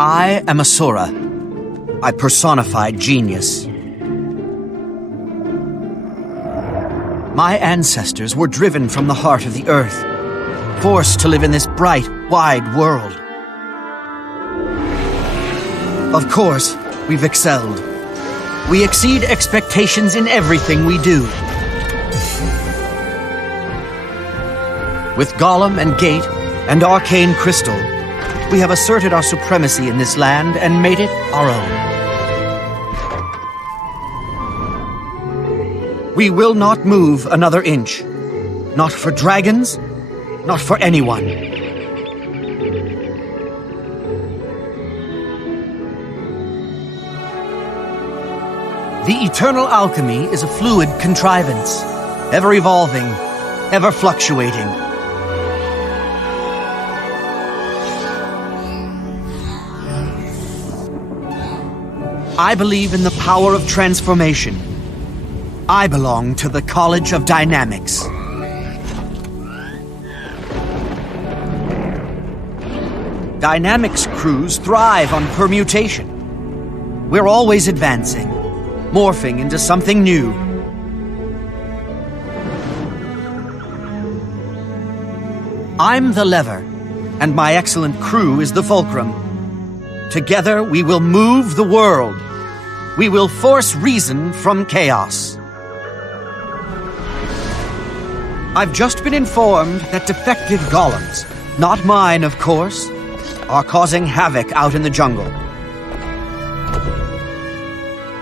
I am Asura. I personify genius. My ancestors were driven from the heart of the earth, forced to live in this bright, wide world. Of course, we've excelled. We exceed expectations in everything we do. With Golem and Gate and Arcane Crystal, we have asserted our supremacy in this land and made it our own. We will not move another inch. Not for dragons, not for anyone. The eternal alchemy is a fluid contrivance, ever evolving, ever fluctuating. I believe in the power of transformation. I belong to the College of Dynamics. Dynamics crews thrive on permutation. We're always advancing, morphing into something new. I'm the lever, and my excellent crew is the fulcrum. Together we will move the world. We will force reason from chaos. I've just been informed that defective golems, not mine of course, are causing havoc out in the jungle.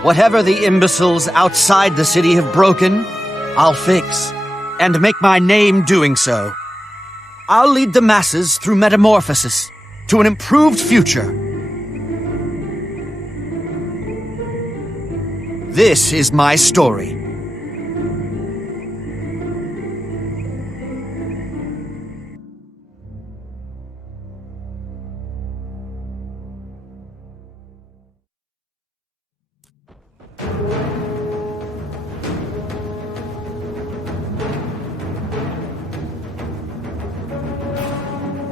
Whatever the imbeciles outside the city have broken, I'll fix, and make my name doing so. I'll lead the masses through metamorphosis to an improved future. This is my story.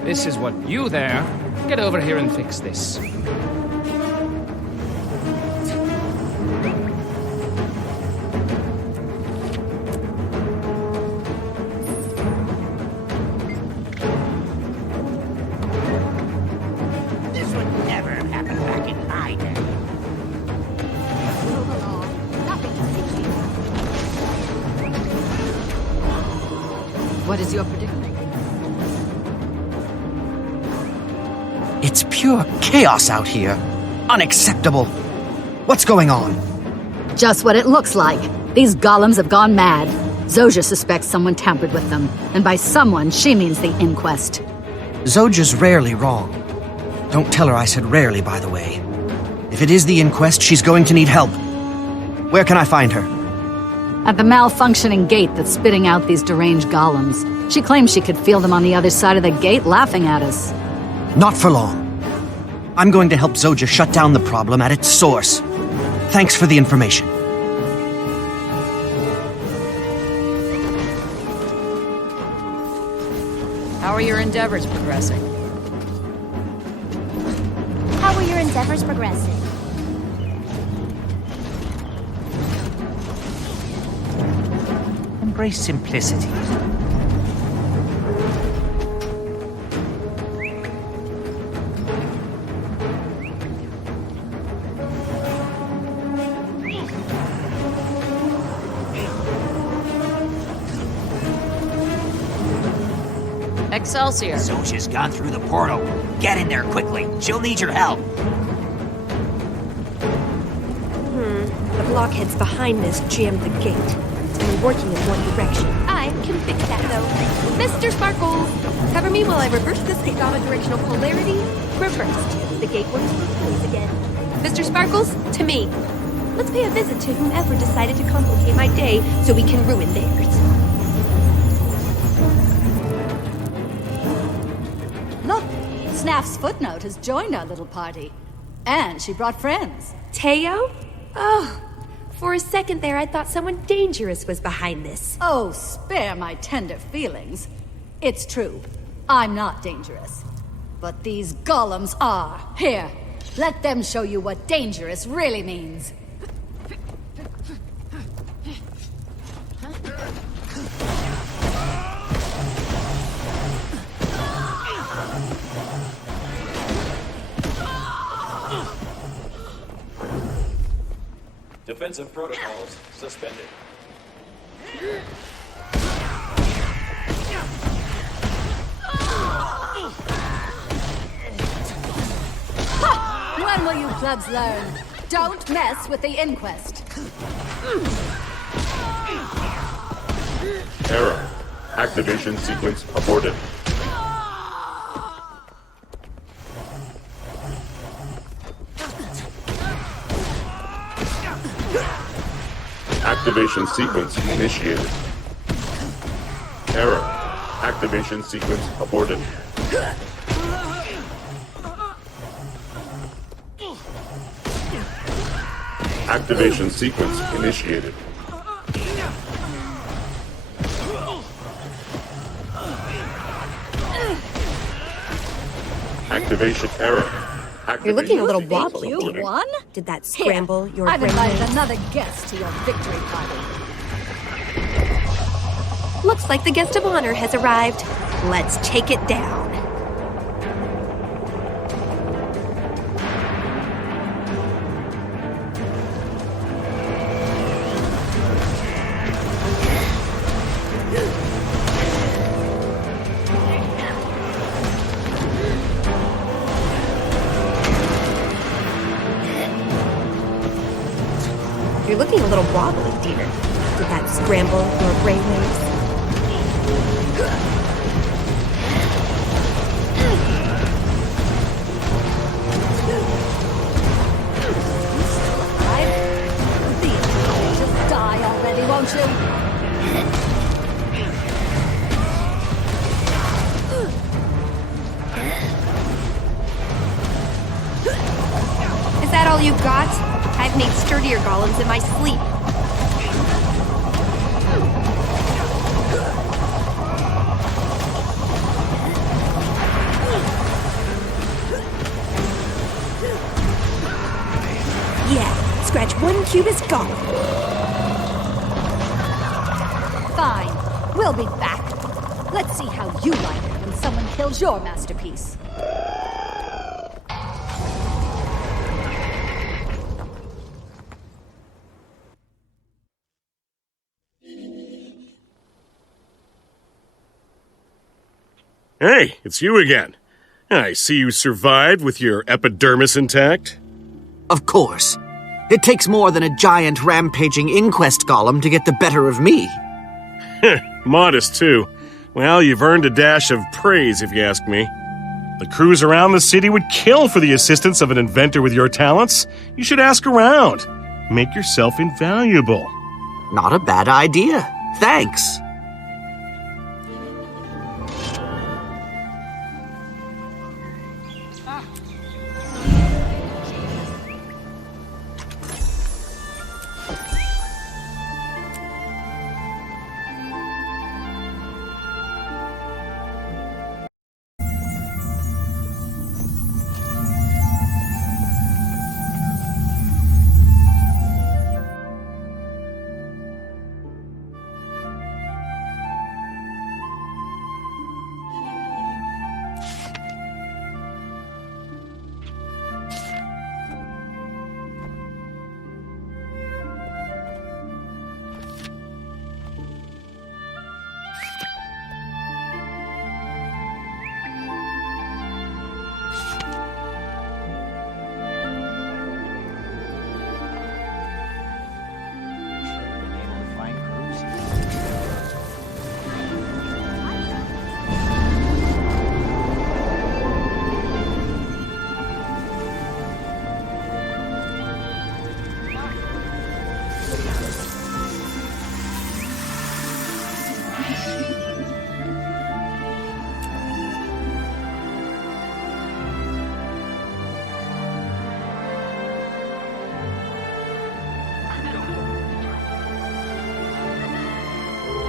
This is what you there. Get over here and fix this. This would never happen back in my day. What is your predicament? It's pure chaos out here. Unacceptable. What's going on? Just what it looks like. These golems have gone mad. Zojja suspects someone tampered with them, and by someone, she means the inquest. Zojja's rarely wrong. Don't tell her I said rarely, by the way. If it is the inquest, she's going to need help. Where can I find her? At the malfunctioning gate that's spitting out these deranged golems. She claims she could feel them on the other side of the gate laughing at us. Not for long. I'm going to help Zojja shut down the problem at its source. Thanks for the information. How are your endeavors progressing? How are your endeavors progressing? Embrace simplicity. Excelsior. Zojja's gone through the portal. Get in there quickly. She'll need your help. The blockheads behind this jammed the gate. It's only working in one direction. I can fix that, though. Mr. Sparkles, cover me while I reverse this directional polarity. Reversed. The gate works both ways again. Mr. Sparkles, to me. Let's pay a visit to whomever decided to complicate my day so we can ruin theirs. Look, Snaff's footnote has joined our little party. And she brought friends. Teo? Oh, for a second there I thought someone dangerous was behind this. Oh, spare my tender feelings. It's true. I'm not dangerous. But these golems are. Here, Let them show you what dangerous really means. Defensive protocols suspended. When will you plebs learn? Don't mess with the inquest. Error. Activation sequence aborted. Activation sequence initiated. Error. Activation sequence aborted. Activation sequence initiated. Activation error. You're looking a little Think wobbly, you Peter. won? Did that scramble Here, your I've invited brainwaves? another guest to your victory party. Looks like the guest of honor has arrived. Let's take it down. You're looking a little wobbly, dear. Did that scramble your brainwaves? Just die already, won't you? Is that all you got? I've made sturdier golems in my sleep. Yeah, scratch one cubist golem. Fine. We'll be back. Let's see how you like it when someone kills your masterpiece. Hey, it's you again. I see you survived with your epidermis intact. Of course. It takes more than a giant rampaging inquest golem to get the better of me. Modest, too. Well, you've earned a dash of praise, if you ask me. The crews around the city would kill for the assistance of an inventor with your talents. You should ask around. Make yourself invaluable. Not a bad idea. Thanks.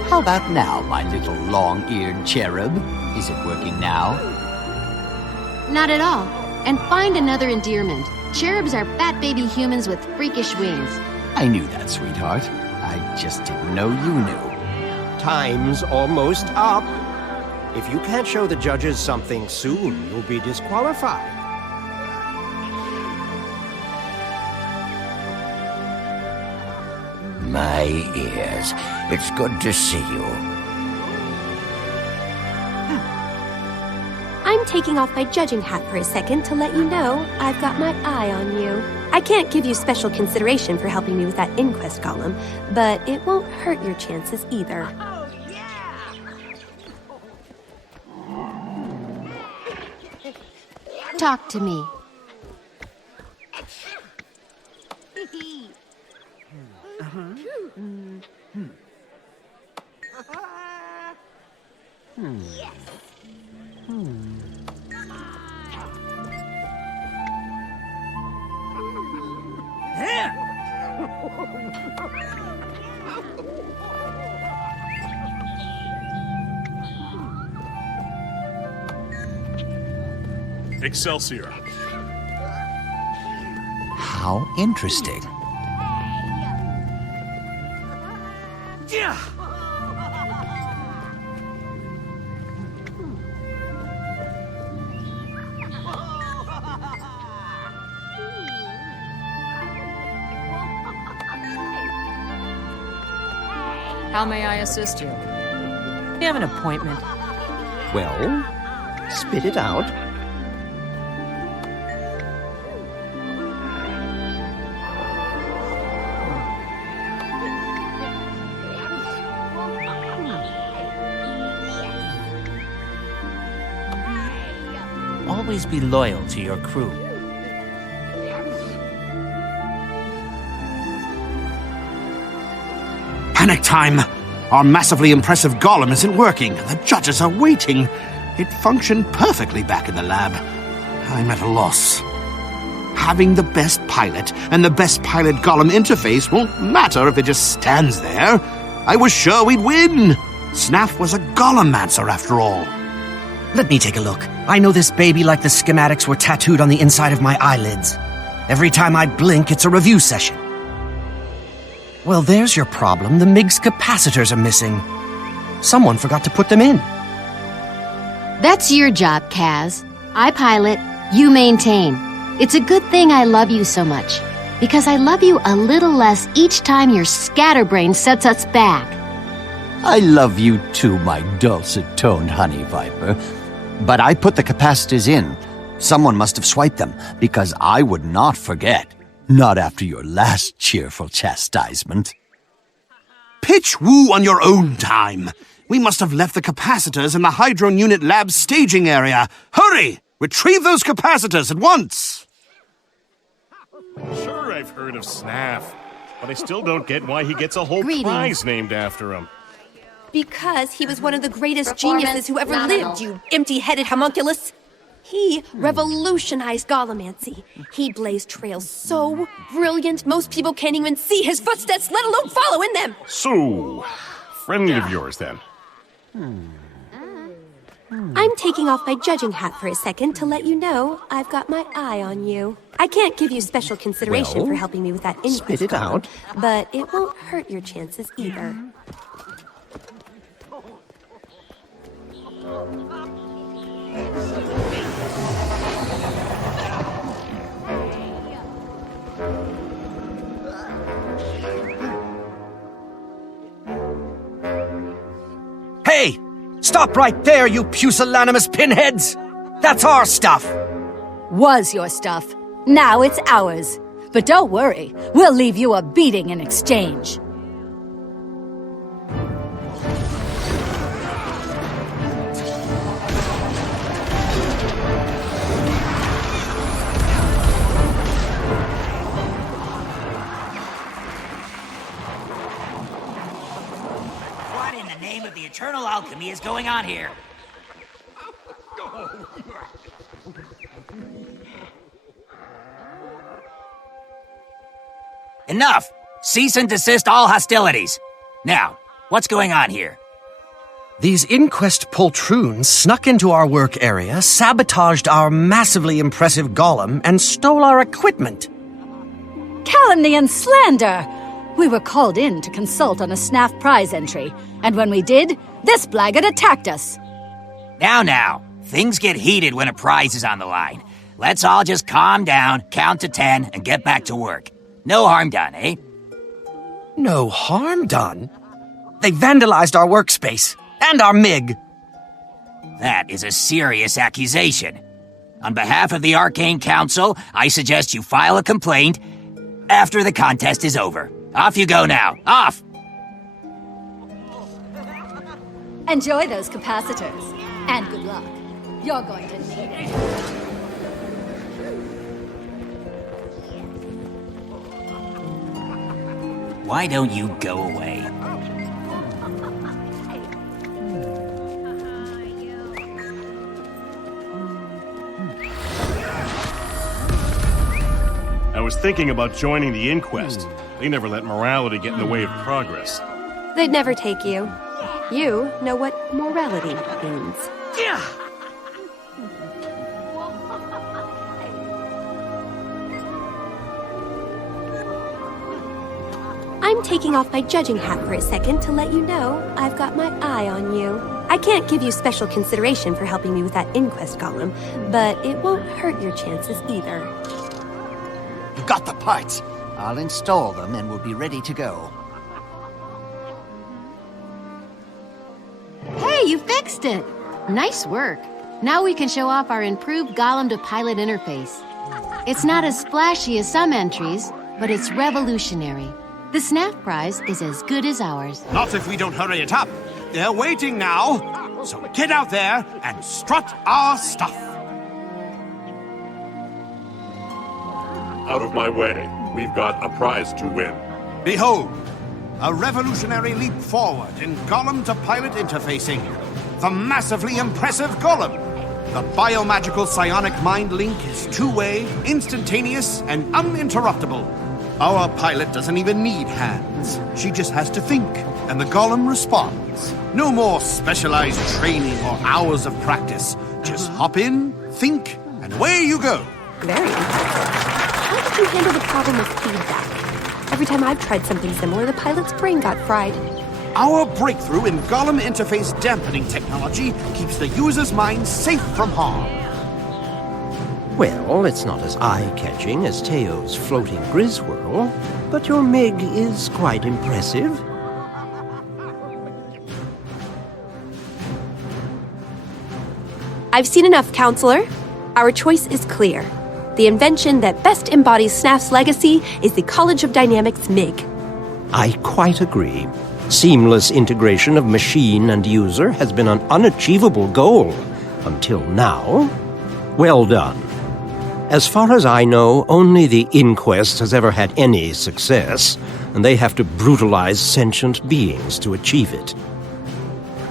How about now, my little long-eared cherub? Is it working now? Not at all. and find another endearment. Cherubs are fat baby humans with freakish wings. I knew that, sweetheart. I just didn't know you knew. Time's almost up. If you can't show the judges something soon, you'll be disqualified. My ears. It's good to see you. I'm taking off my judging hat for a second to let you know I've got my eye on you. I can't give you special consideration for helping me with that inquest column, but it won't hurt your chances either. Talk to me. Excelsior. How interesting. How may I assist you? We have an appointment. Well, spit it out. Always be loyal to your crew. Panic time! Our massively impressive golem isn't working. The judges are waiting. It functioned perfectly back in the lab. I'm at a loss. Having the best pilot and the best pilot golem interface won't matter if it just stands there. I was sure we'd win. Snaff was a golemancer after all. Let me take a look. I know this baby like the schematics were tattooed on the inside of my eyelids. Every time I blink, it's a review session. Well, there's your problem. The MIG's capacitors are missing. Someone forgot to put them in. That's your job, Kaz. I pilot, you maintain. It's a good thing I love you so much, because I love you a little less each time your scatterbrain sets us back. I love you too, my dulcet-toned honey viper. But I put the capacitors in. Someone must have swiped them, because I would not forget. Not after your last cheerful chastisement. Pitch woo on your own time. We must have left the capacitors in the Hydron Unit Lab's staging area. Hurry! Retrieve those capacitors at once! Sure, I've heard of Snaff, but I still don't get why he gets a whole Greetings. prize named after him. Because he was one of the greatest geniuses who ever lived, you empty-headed homunculus. He revolutionized Golemancy. He blazed trails so brilliant, most people can't even see his footsteps, let alone follow in them. So, friend of yours, then? I'm taking off my judging hat for a second to let you know I've got my eye on you. I can't give you special consideration for helping me with that inquest spit it column, out. but it won't hurt your chances either. Hey! Stop right there, you pusillanimous pinheads! That's our stuff! Was your stuff. Now it's ours. But don't worry, we'll leave you a beating in exchange. What in the name of the eternal alchemy is going on here? Enough! Cease and desist all hostilities. Now, what's going on here? These inquest poltroons snuck into our work area, sabotaged our massively impressive golem, and stole our equipment. Calumny and slander! We were called in to consult on a Snaff prize entry, and when we did, this blackguard attacked us. Now. Things get heated when a prize is on the line. Let's all just calm down, count to 10, and get back to work. No harm done, eh? No harm done? They vandalized our workspace, and our MiG. That is a serious accusation. On behalf of the Arcane Council, I suggest you file a complaint after the contest is over. Off you go now. Off! Enjoy those capacitors, and good luck. You're going to need it. Why don't you go away? I was thinking about joining the inquest. They never let morality get in the way of progress. They'd never take you. You know what morality means. Yeah. I'm taking off my judging hat for a second to let you know I've got my eye on you. I can't give you special consideration for helping me with that inquest golem, but it won't hurt your chances either. You got the parts. I'll install them and we'll be ready to go. Hey, you fixed it! Nice work. Now we can show off our improved Golem to pilot interface. It's not as flashy as some entries, but it's revolutionary. The Snaff prize is as good as ours. Not if we don't hurry it up. They're waiting now. So get out there and strut our stuff. Out of my way. We've got a prize to win. Behold, a revolutionary leap forward in Golem to pilot interfacing. The massively impressive Golem. The biomagical psionic mind link is two-way, instantaneous, and uninterruptible. Our pilot doesn't even need hands. She just has to think, and the Golem responds. No more specialized training or hours of practice. Just hop in, think, and away you go. Very impressive. How did you handle the problem with feedback? Every time I've tried something similar, the pilot's brain got fried. Our breakthrough in Golem interface dampening technology keeps the user's mind safe from harm. Well, it's not as eye-catching as Teo's floating Griswirl, but your MiG is quite impressive. I've seen enough, Counselor. Our choice is clear. The invention that best embodies Snaff's legacy is the College of Dynamics MiG. I quite agree. Seamless integration of machine and user has been an unachievable goal. Until now. Well done. As far as I know, only the Inquest has ever had any success, and they have to brutalize sentient beings to achieve it.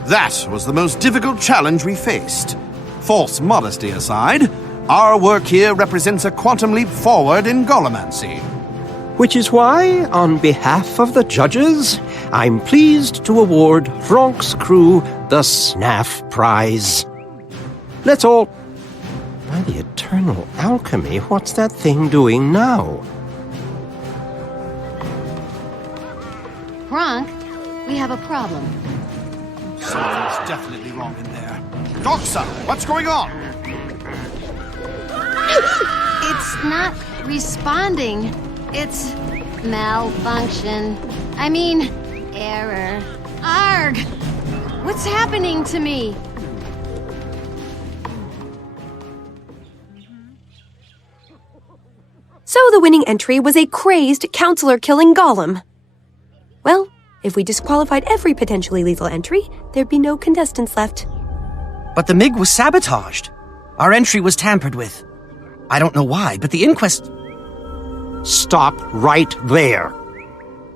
That was the most difficult challenge we faced. False modesty aside, our work here represents a quantum leap forward in Golemancy. Which is why, on behalf of the judges, I'm pleased to award Thronk's crew the Snaff Prize. Let's all... By the eternal alchemy, what's that thing doing now? Bronk, we have a problem. Something's definitely wrong in there. Doxa, what's going on? It's not responding. It's malfunction. I mean, error. Arg! What's happening to me? So the winning entry was a crazed counselor-killing golem. Well, if we disqualified every potentially lethal entry, there'd be no contestants left. But the MiG was sabotaged. Our entry was tampered with. I don't know why, but the inquest... Stop right there.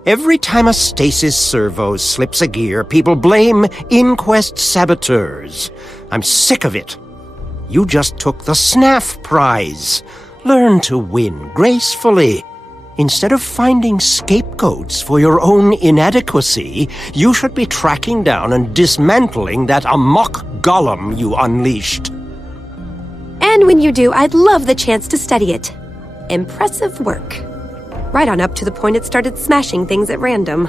Every time a stasis servo slips a gear, people blame Inquest saboteurs. I'm sick of it. You just took the Snaff Prize. Learn to win gracefully. Instead of finding scapegoats for your own inadequacy, you should be tracking down and dismantling that amok golem you unleashed. And when you do, I'd love the chance to study it. Impressive work. Right on up to the point it started smashing things at random.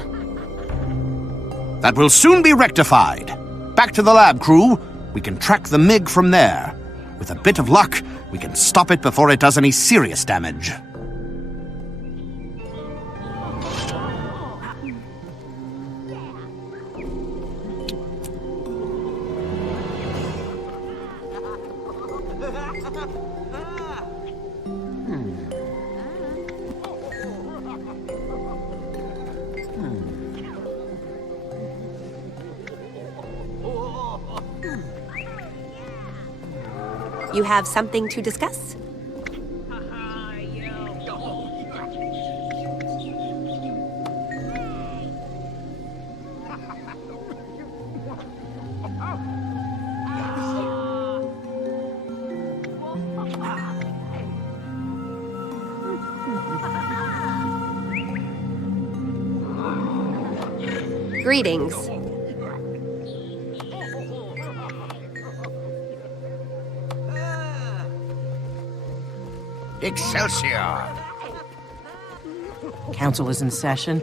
That will soon be rectified. Back to the lab, crew. We can track the MiG from there. With a bit of luck, we can stop it before it does any serious damage. You have something to discuss? Greetings. Excelsior! Council is in session.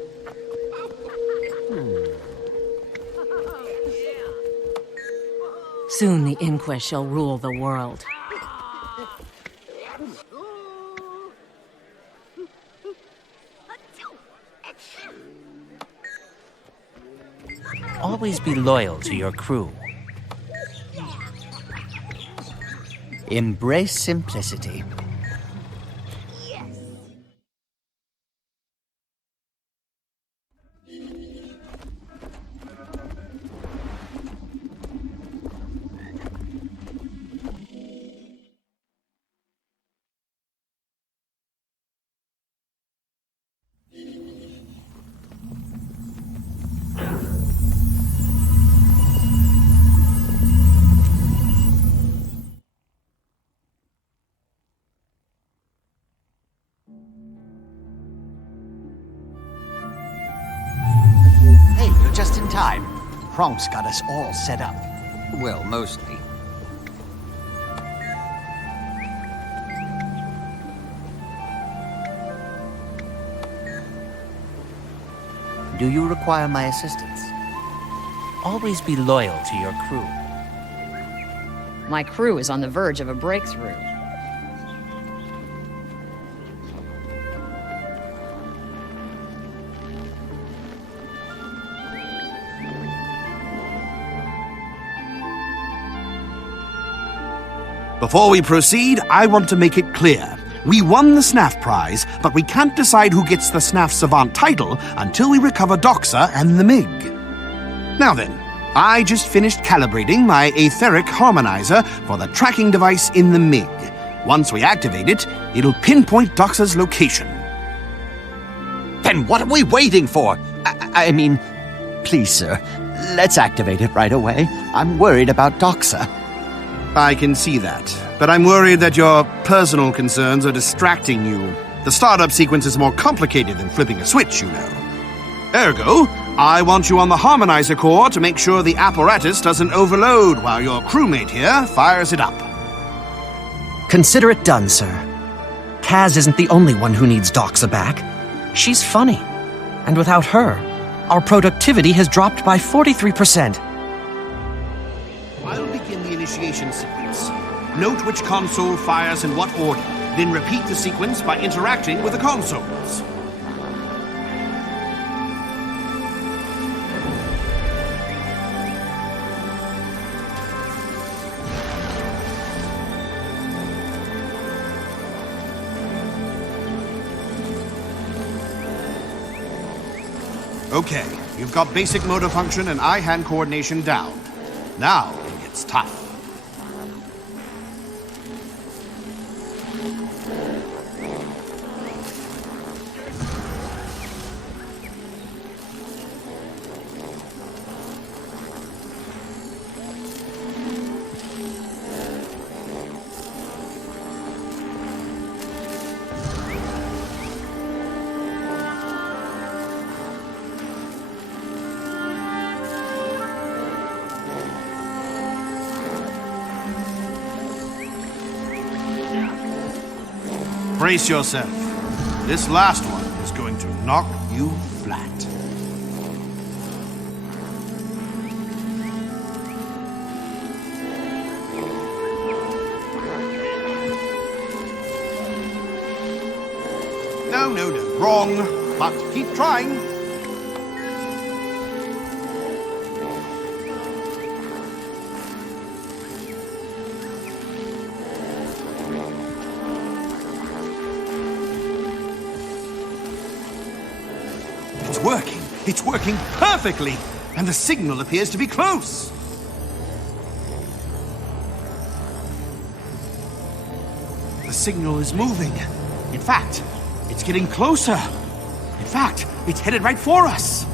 Soon the inquest shall rule the world. Always be loyal to your crew. Embrace simplicity. Just in time. Kronk's got us all set up. Well, mostly. Do you require my assistance? Always be loyal to your crew. My crew is on the verge of a breakthrough. Before we proceed, I want to make it clear. We won the Snaff prize, but we can't decide who gets the Snaff Savant title until we recover Doxa and the MiG. Now then, I just finished calibrating my etheric harmonizer for the tracking device in the MiG. Once we activate it, it'll pinpoint Doxa's location. Then what are we waiting for? I mean, please, sir, let's activate it right away. I'm worried about Doxa. I can see that, but I'm worried that your personal concerns are distracting you. The startup sequence is more complicated than flipping a switch, you know. Ergo, I want you on the harmonizer core to make sure the apparatus doesn't overload while your crewmate here fires it up. Consider it done, sir. Kaz isn't the only one who needs Doxa back. She's funny. And without her, our productivity has dropped by 43%. I'll begin the initiation sequence. Note which console fires in what order, then repeat the sequence by interacting with the consoles. Okay, you've got basic motor function and eye-hand coordination down. Now it gets tough. Brace yourself. This last one is going to knock you flat. No, wrong. But keep trying. It's working. It's working perfectly. And the signal appears to be close. The signal is moving. In fact, it's getting closer. In fact, it's headed right for us.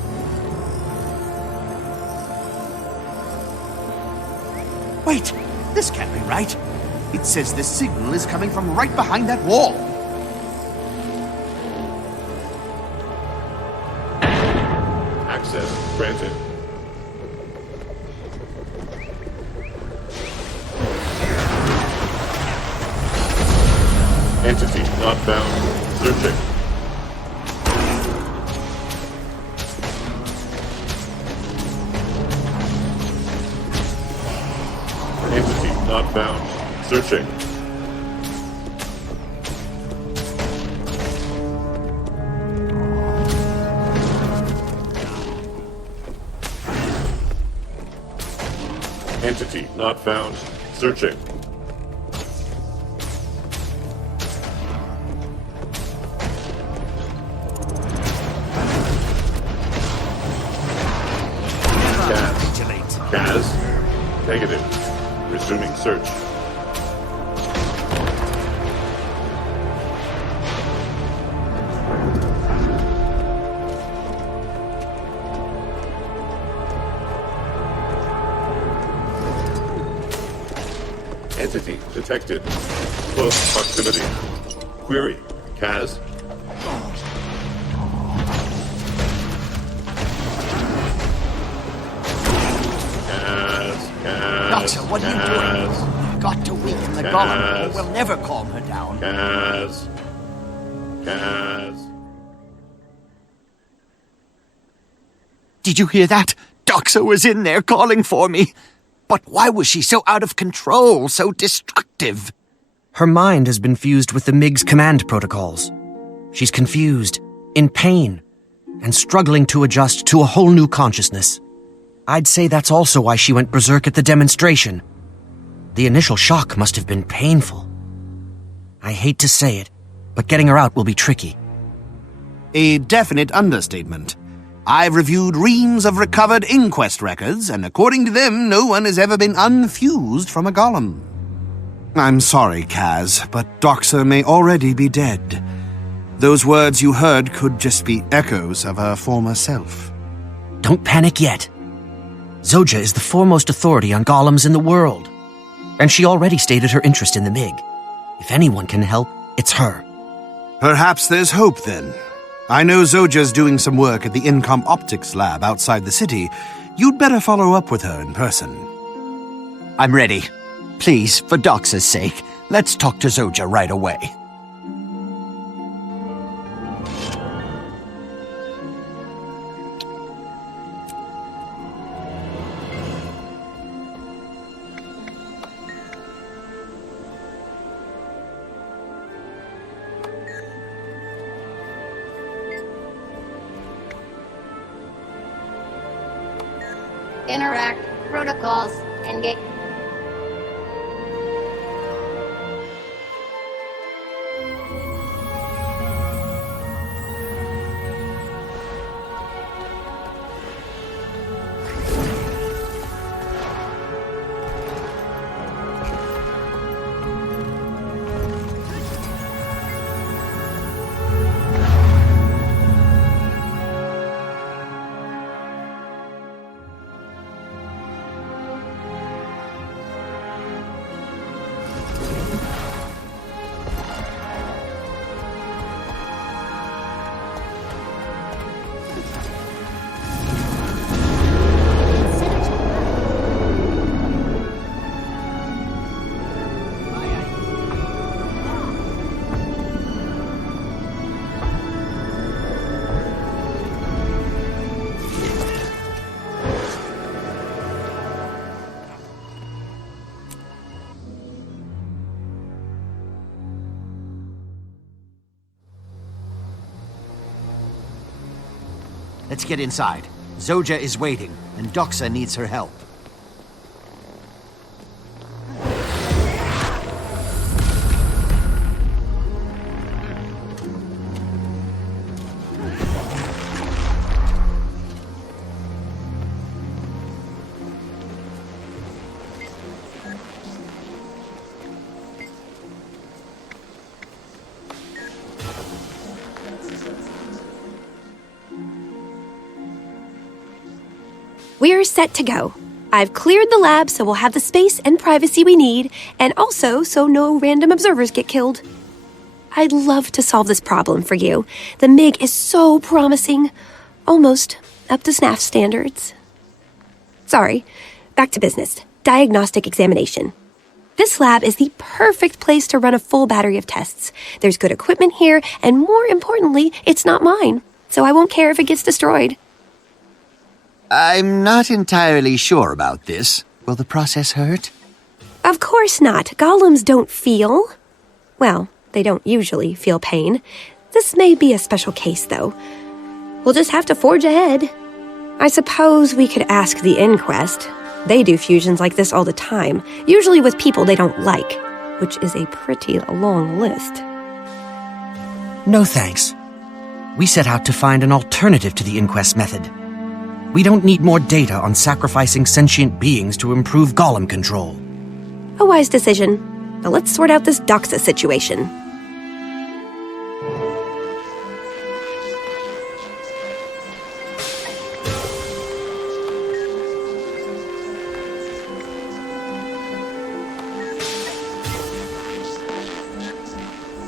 Wait, this can't be right. It says the signal is coming from right behind that wall. Access granted. Entity not found. Searching. Entity not found. Searching. Entity not found. Searching. Kaz. Negative. Resuming search. Entity detected. Close proximity. Query. Kaz. Doctor, what are you doing? You've got to weaken the Golem, or we'll never calm her down. Kaz. Did you hear that? Doxa was in there calling for me. But why was she so out of control, so destructive? Her mind has been fused with the MiG's command protocols. She's confused, in pain, and struggling to adjust to a whole new consciousness. I'd say that's also why she went berserk at the demonstration. The initial shock must have been painful. I hate to say it, but getting her out will be tricky. A definite understatement. I've reviewed reams of recovered inquest records, and according to them, no one has ever been unfused from a golem. I'm sorry, Kaz, but Doxa may already be dead. Those words you heard could just be echoes of her former self. Don't panic yet. Zoja is the foremost authority on golems in the world, and she already stated her interest in the MiG. If anyone can help, it's her. Perhaps there's hope, then. I know Zoja's doing some work at the Incom Optics lab outside the city. You'd better follow up with her in person. I'm ready. Please, for Doxa's sake, let's talk to Zoja right away. Interact, protocols, engage. Let's get inside. Zoja is waiting, and Doxa needs her help. We're set to go. I've cleared the lab so we'll have the space and privacy we need, and also so no random observers get killed. I'd love to solve this problem for you. The MiG is so promising. Almost up to Snaff standards. Sorry, back to business. Diagnostic examination. This lab is the perfect place to run a full battery of tests. There's good equipment here, and more importantly, it's not mine, so I won't care if it gets destroyed. I'm not entirely sure about this. Will the process hurt? Of course not. Golems don't feel. Well, they don't usually feel pain. This may be a special case, though. We'll just have to forge ahead. I suppose we could ask the Inquest. They do fusions like this all the time, usually with people they don't like, which is a pretty long list. No thanks. We set out to find an alternative to the Inquest method. We don't need more data on sacrificing sentient beings to improve Golem control. A wise decision. Now let's sort out this Doxa situation.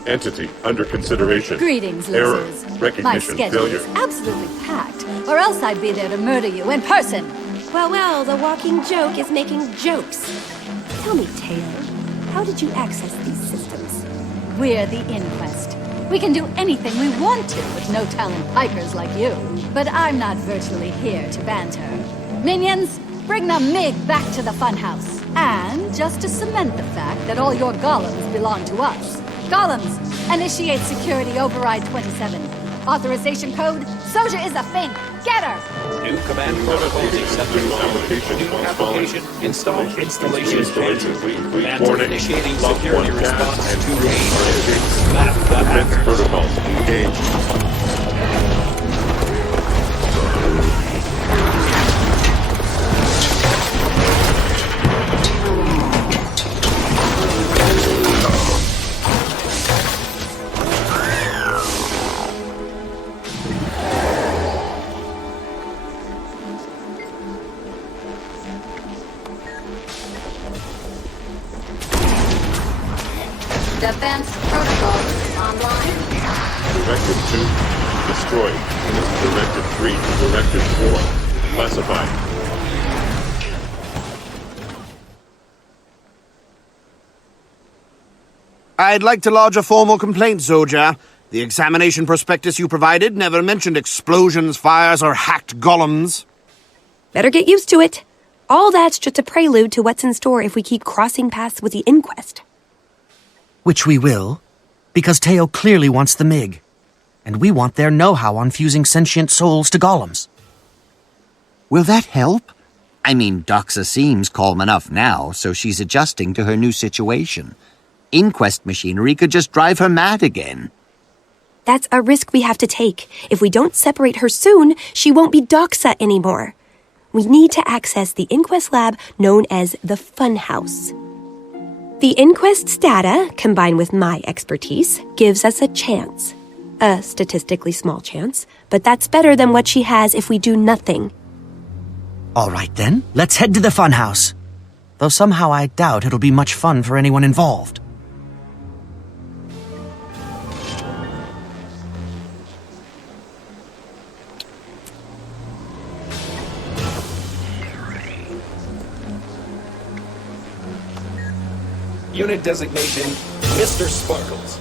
Entity under consideration. Greetings, Error. losers. My Recognition schedule failure. is absolutely packed, or else I'd be there to murder you in person. Well, the walking joke is making jokes. Tell me, Taylor, how did you access these systems? We're the Inquest. We can do anything we want to with no-talent pikers like you. But I'm not virtually here to banter. Minions, bring the MiG back to the funhouse. And just to cement the fact that all your golems belong to us. Golems, initiate security override 27. Authorization code, Zoja is a fink. Get her! New command protocols accepted. New application, install, installation, command initiating security response to Defense protocols engaged. Defense protocol online. Directive 2, destroyed. Directive 3, Directive 4, classified. I'd like to lodge a formal complaint, Zoja. The examination prospectus you provided never mentioned explosions, fires, or hacked golems. Better get used to it. All that's just a prelude to what's in store if we keep crossing paths with the Inquest. Which we will, because Teo clearly wants the MiG, and we want their know-how on fusing sentient souls to golems. Will that help? I mean, Doxa seems calm enough now, so she's adjusting to her new situation. Inquest machinery could just drive her mad again. That's a risk we have to take. If we don't separate her soon, she won't be Doxa anymore. We need to access the Inquest lab known as the Funhouse. The Inquest's data, combined with my expertise, gives us a chance. A statistically small chance, but that's better than what she has if we do nothing. All right then, let's head to the funhouse. Though somehow I doubt it'll be much fun for anyone involved. Unit designation, Mr. Sparkles.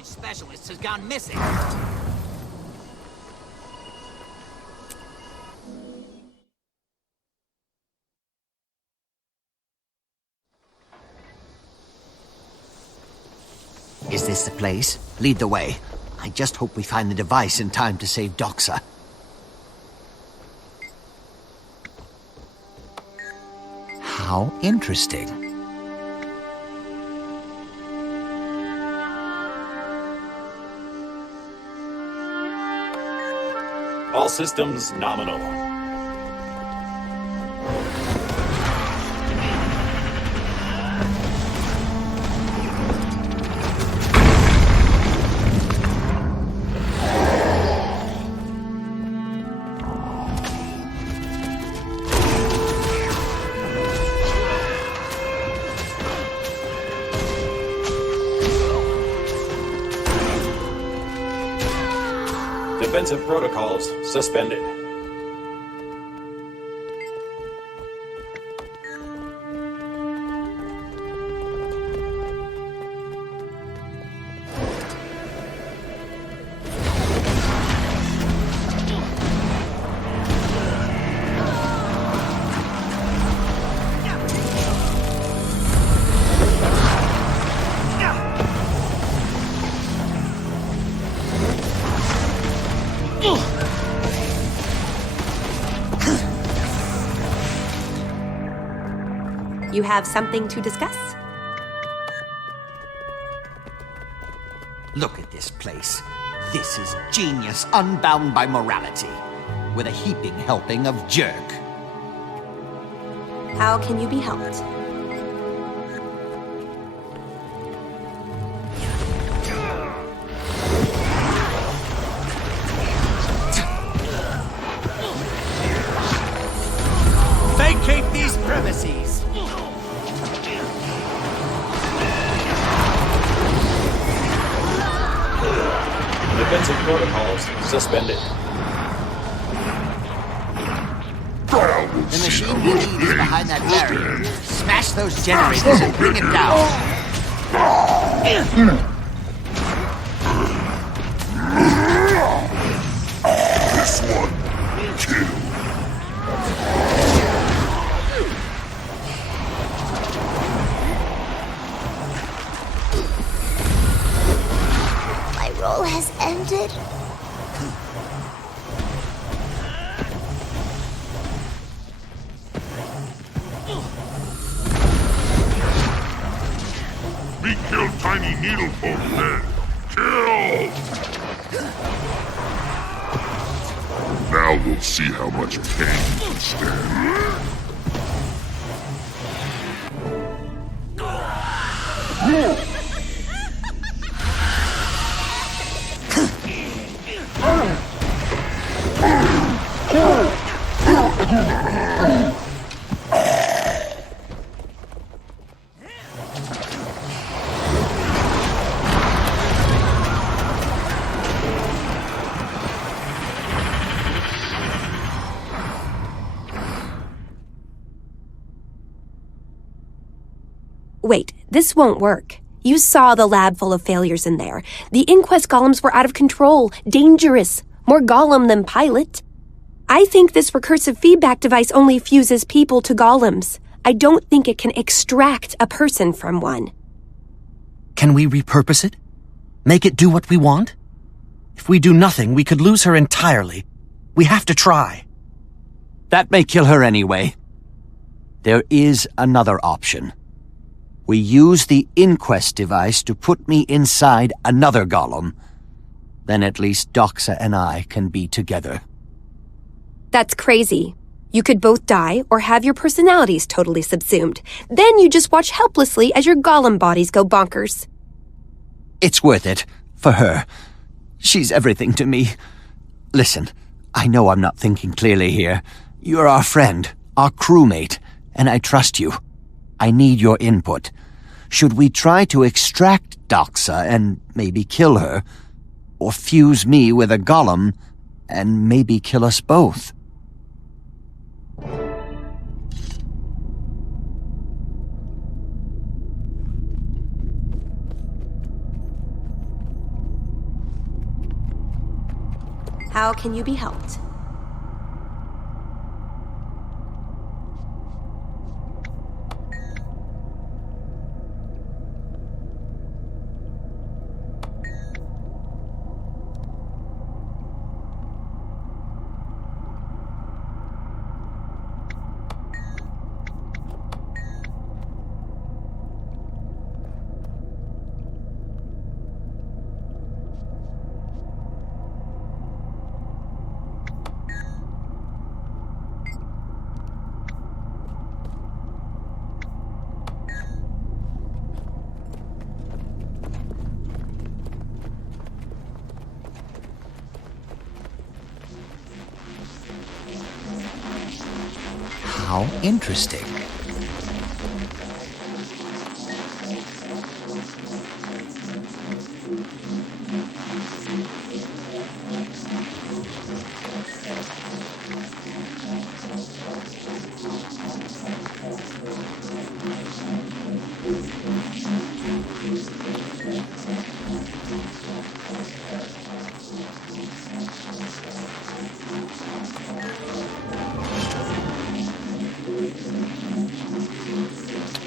salvage specialist has gone missing. Is this the place? Lead the way. I just hope we find the device in time to save Doxa. How interesting. All systems nominal. Defensive protocols suspended. You have something to discuss? Look at this place. This is genius unbound by morality, with a heaping helping of jerk. How can you be helped? Vacate these premises! Defensive protocols suspended. The machine we need is behind that barrier. Smash those generators and bring it down. This one, kill. My role has ended. We killed tiny needlefolk then. Kill! Now we'll see how much pain you can stand. Wait, this won't work. You saw the lab full of failures in there. The Inquest golems were out of control, dangerous, more golem than pilot. I think this recursive feedback device only fuses people to golems. I don't think it can extract a person from one. Can we repurpose it? Make it do what we want? If we do nothing, we could lose her entirely. We have to try. That may kill her anyway. There is another option. We use the Inquest device to put me inside another golem. Then at least Doxa and I can be together. That's crazy. You could both die or have your personalities totally subsumed. Then you just watch helplessly as your golem bodies go bonkers. It's worth it. For her. She's everything to me. Listen, I know I'm not thinking clearly here. You're our friend, our crewmate, and I trust you. I need your input. Should we try to extract Doxa and maybe kill her? Or fuse me with a golem and maybe kill us both? How can you be helped? How interesting.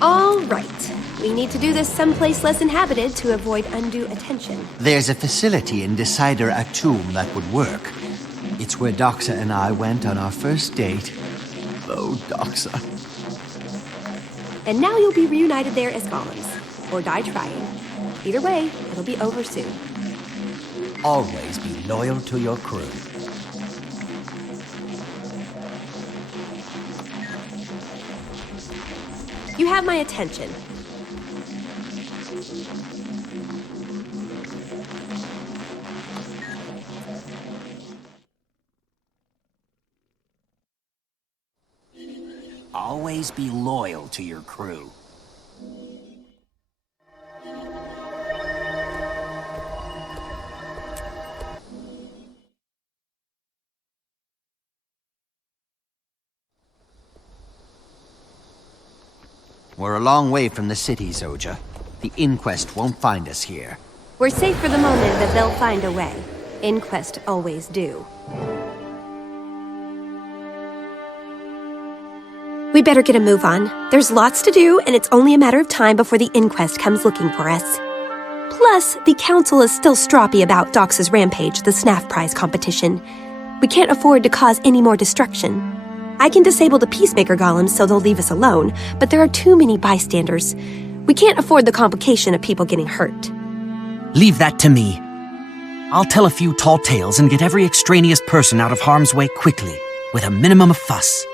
All right. We need to do this someplace less inhabited to avoid undue attention. There's a facility in Decider Atum that would work. It's where Doxa and I went on our first date. Oh, Doxa. And now you'll be reunited there as golems. Or die trying. Either way, it'll be over soon. Always be loyal to your crew. You have my attention. Always be loyal to your crew. We're a long way from the city, Zoja. The Inquest won't find us here. We're safe for the moment, but they'll find a way. Inquest always do. We better get a move on. There's lots to do, and it's only a matter of time before the Inquest comes looking for us. Plus, the Council is still stroppy about Dox's rampage, the Snaff prize competition. We can't afford to cause any more destruction. I can disable the Peacemaker golems so they'll leave us alone, but there are too many bystanders. We can't afford the complication of people getting hurt. Leave that to me. I'll tell a few tall tales and get every extraneous person out of harm's way quickly, with a minimum of fuss.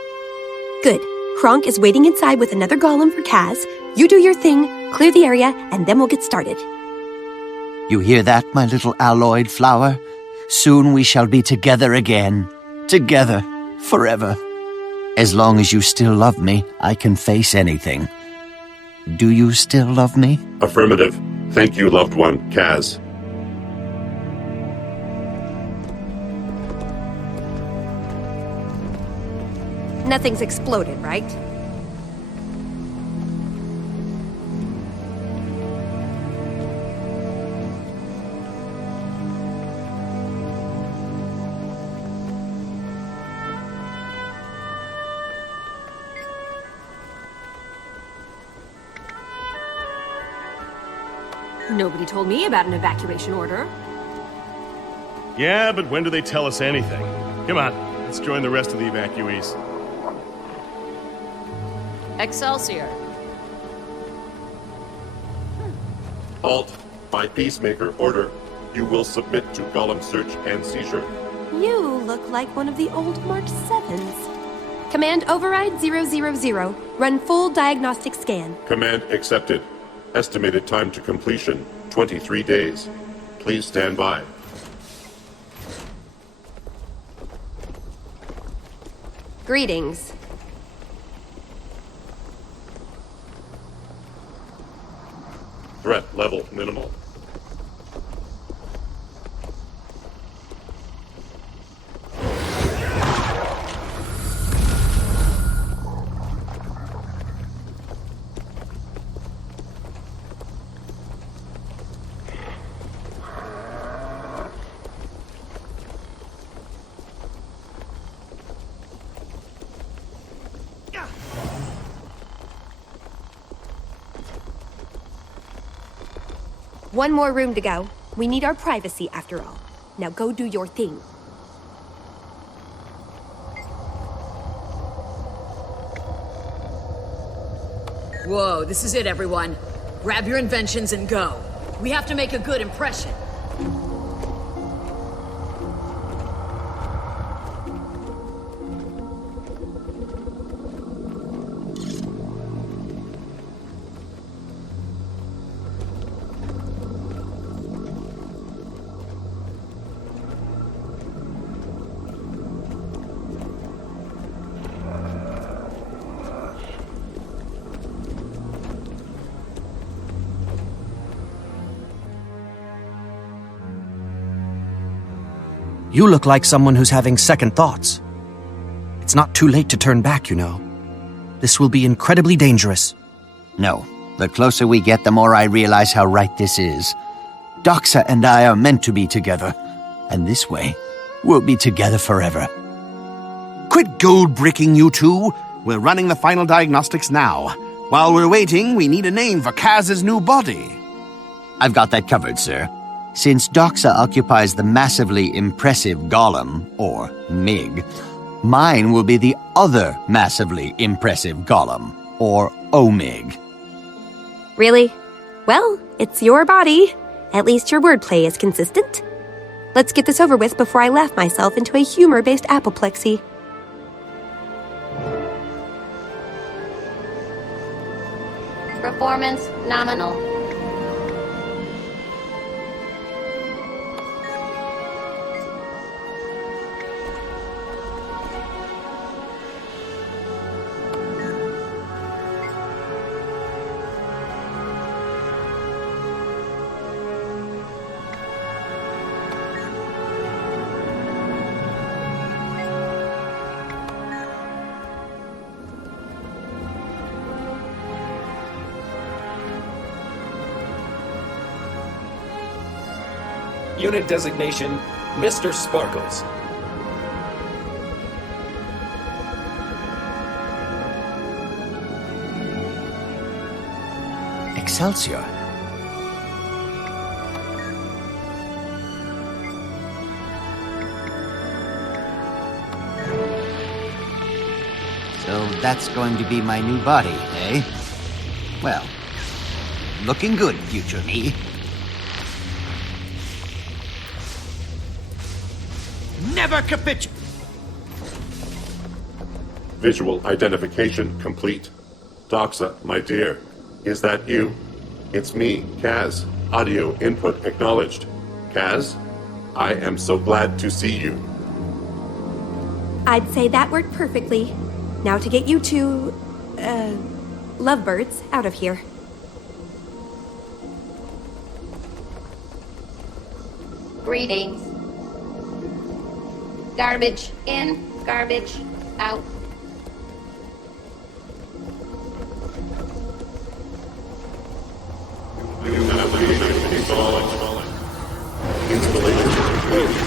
Good. Kronk is waiting inside with another golem for Kaz. You do your thing, clear the area, and then we'll get started. You hear that, my little alloyed flower? Soon we shall be together again. Together. Forever. As long as you still love me, I can face anything. Do you still love me? Affirmative. Thank you, loved one, Kaz. Nothing's exploded, right? Nobody told me about an evacuation order. Yeah, but when do they tell us anything? Come on, let's join the rest of the evacuees. Excelsior. Halt. By Peacemaker order, you will submit to Golem search and seizure. You look like one of the old Mark 7s. Command override 000. Run full diagnostic scan. Command accepted. Estimated time to completion, 23 days. Please stand by. Greetings. Threat level minimal. One more room to go. We need our privacy, after all. Now go do your thing. Whoa, this is it, everyone. Grab your inventions and go. We have to make a good impression. You look like someone who's having second thoughts. It's not too late to turn back, you know. This will be incredibly dangerous. No, the closer we get, the more I realize how right this is. Doxa and I are meant to be together, and this way, we'll be together forever. Quit gold-bricking, you two. We're running the final diagnostics now. While we're waiting, we need a name for Kaz's new body. I've got that covered, sir. Since Doxa occupies the massively impressive Golem, or MiG, mine will be the other massively impressive Golem, or Omig. Really? Well, it's your body. At least your wordplay is consistent. Let's get this over with before I laugh myself into a humor-based apoplexy. Performance nominal. Unit designation, Mr. Sparkles. Excelsior. So that's going to be my new body, eh? Well, looking good, future me. Never capitulate! Visual identification complete. Doxa, my dear, is that you? It's me, Kaz. Audio input acknowledged. Kaz, I am so glad to see you. I'd say that worked perfectly. Now to get you two, lovebirds out of here. Greetings. Garbage in, garbage out. New application installing. Installation complete.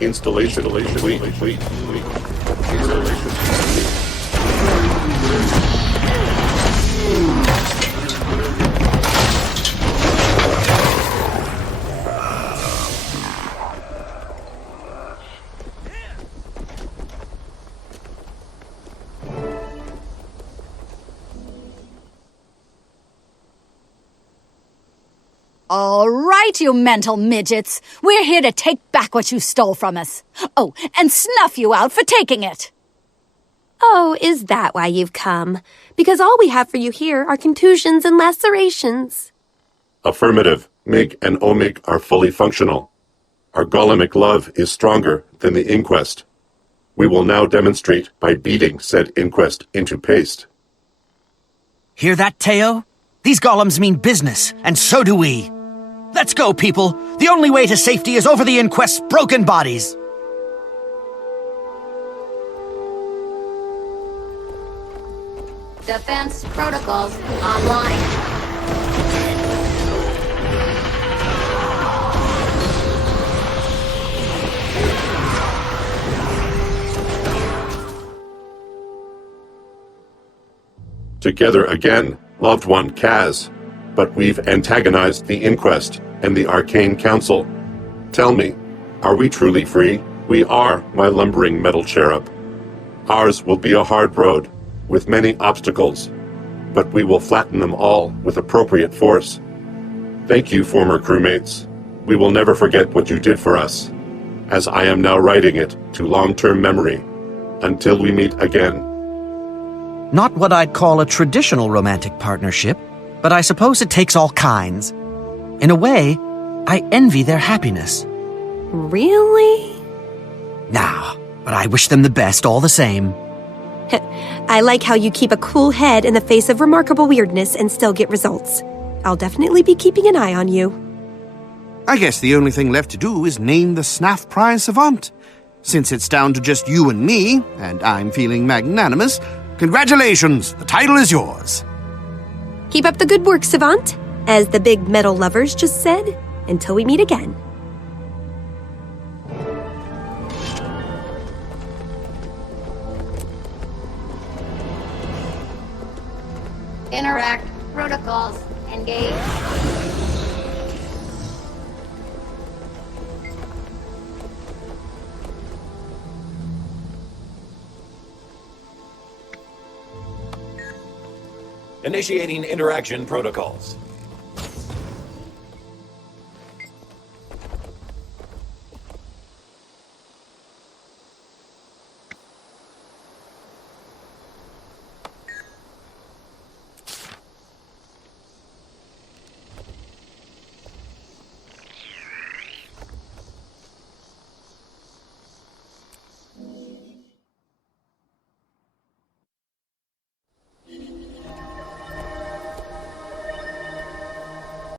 Installation complete. All right, you mental midgets. We're here to take back what you stole from us. Oh, and snuff you out for taking it. Oh, is that why you've come? Because all we have for you here are contusions and lacerations. Affirmative. MiG and Omig are fully functional. Our golemic love is stronger than the inquest. We will now demonstrate by beating said inquest into paste. Hear that, Teo? These golems mean business, and so do we. Let's go, people. The only way to safety is over the inquest's broken bodies. Defense protocols online. Together again, loved one Kaz. But we've antagonized the Inquest and the Arcane Council. Tell me, are we truly free? We are, my lumbering metal cherub. Ours will be a hard road, with many obstacles, but we will flatten them all with appropriate force. Thank you, former crewmates. We will never forget what you did for us, as I am now writing it to long-term memory, until we meet again. Not what I'd call a traditional romantic partnership, but I suppose it takes all kinds. In a way, I envy their happiness. Really? Nah, but I wish them the best all the same. I like how you keep a cool head in the face of remarkable weirdness and still get results. I'll definitely be keeping an eye on you. I guess the only thing left to do is name the Snaff Prize Savant. Since it's down to just you and me, and I'm feeling magnanimous, congratulations, the title is yours. Keep up the good work, Savant, as the big metal lovers just said, until we meet again. Interact. Protocols. Engage. Initiating interaction protocols.